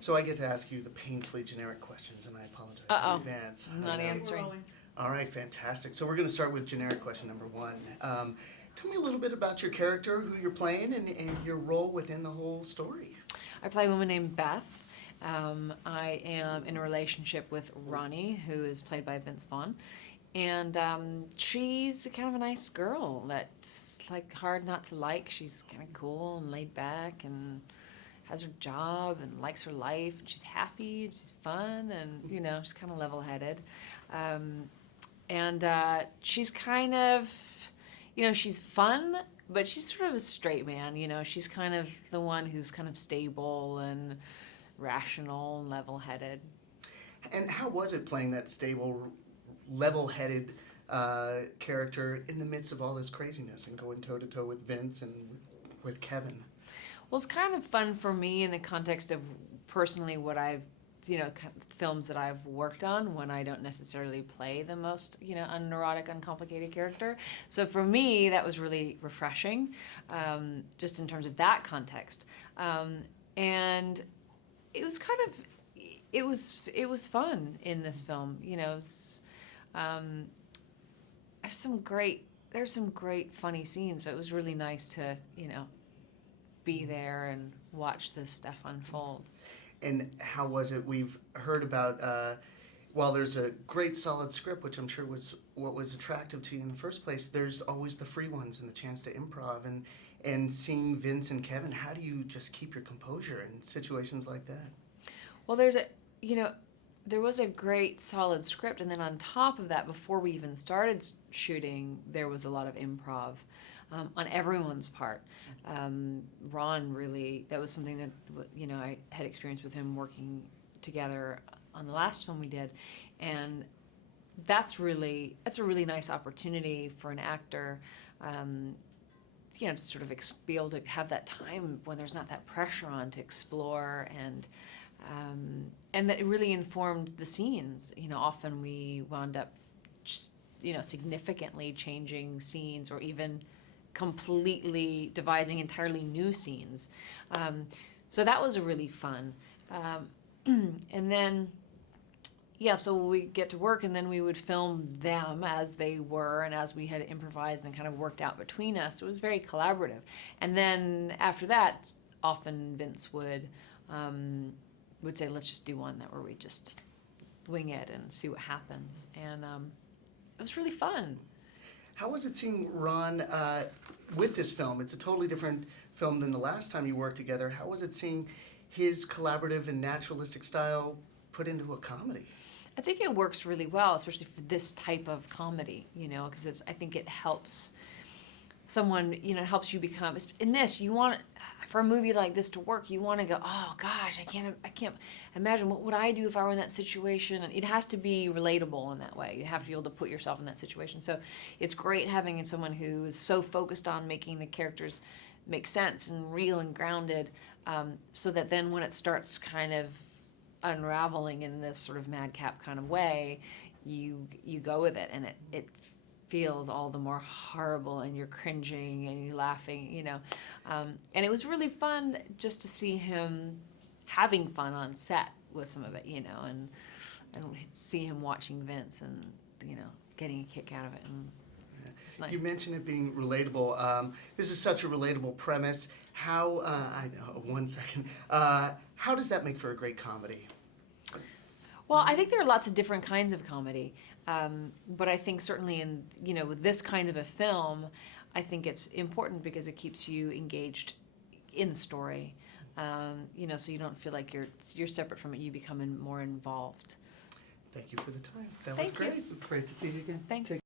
So I get to ask you the painfully generic questions, and I apologize Uh-oh. in advance. I'm not answering. All right, fantastic. So we're going to start with generic question number one. Tell me a little bit about your character, who you're playing, and your role within the whole story. I play a woman named Beth. I am in a relationship with Ronnie, who is played by Vince Vaughn. And she's kind of a nice girl that's like hard not to like. She's kind of cool and laid back and has her job and likes her life. And she's happy and she's fun and, you know, she's kind of level-headed. She's kind of, you know, she's fun, but she's sort of a straight man. You know, she's kind of the one who's kind of stable and rational and level-headed. And how was it playing that stable, level-headed character in the midst of all this craziness and going toe-to-toe with Vince and with Kevin? Well, it's kind of fun for me in the context of personally what I've, you know, films that I've worked on when I don't necessarily play the most, you know, unneurotic, uncomplicated character. So for me, that was really refreshing, just in terms of that context. And it was kind of, it was fun in this film, you know. There's some great funny scenes, so it was really nice to, you know, be there and watch this stuff unfold. And how was it? We've heard about, while there's a great solid script, which I'm sure was what was attractive to you in the first place, there's always the free ones and the chance to improv. And seeing Vince and Kevin, how do you just keep your composure in situations like that? Well, there was a great solid script, and then on top of that, before we even started shooting, there was a lot of improv on everyone's part. Ron really, that was something that, you know, I had experience with him working together on the last film we did, and that's a really nice opportunity for an actor, you know, to sort of be able to have that time when there's not that pressure on to explore, and that it really informed the scenes. You know, often we wound up just, you know, significantly changing scenes or even completely devising entirely new scenes. So that was a really fun. And then, yeah, so we get to work, and then we would film them as they were and as we had improvised and kind of worked out between us. It was very collaborative. And then after that, often Vince would say, let's just do one where we just wing it and see what happens. And it was really fun. How was it seeing Ron with this film? It's a totally different film than the last time you worked together. How was it seeing his collaborative and naturalistic style put into a comedy? I think it works really well, especially for this type of comedy, you know, because I think it helps someone, you know, it helps you become, in this, you want, for a movie like this to work, you want to go, oh gosh, I can't imagine, what would I do if I were in that situation? And it has to be relatable in that way. You have to be able to put yourself in that situation. So it's great having someone who is so focused on making the characters make sense and real and grounded, so that then when it starts kind of unraveling in this sort of madcap kind of way, you go with it, and it feels all the more horrible, and you're cringing and you're laughing, you know. And it was really fun just to see him having fun on set with some of it, you know, and see him watching Vince and, you know, getting a kick out of it. And it's nice. You mentioned it being relatable. This is such a relatable premise. How, I know, 1 second. How does that make for a great comedy? Well, I think there are lots of different kinds of comedy, but I think certainly in, you know, with this kind of a film, I think it's important because it keeps you engaged in the story, you know, so you don't feel like you're separate from it. You become more involved. Thank you for the time. That was great. Great to see you again. Thanks.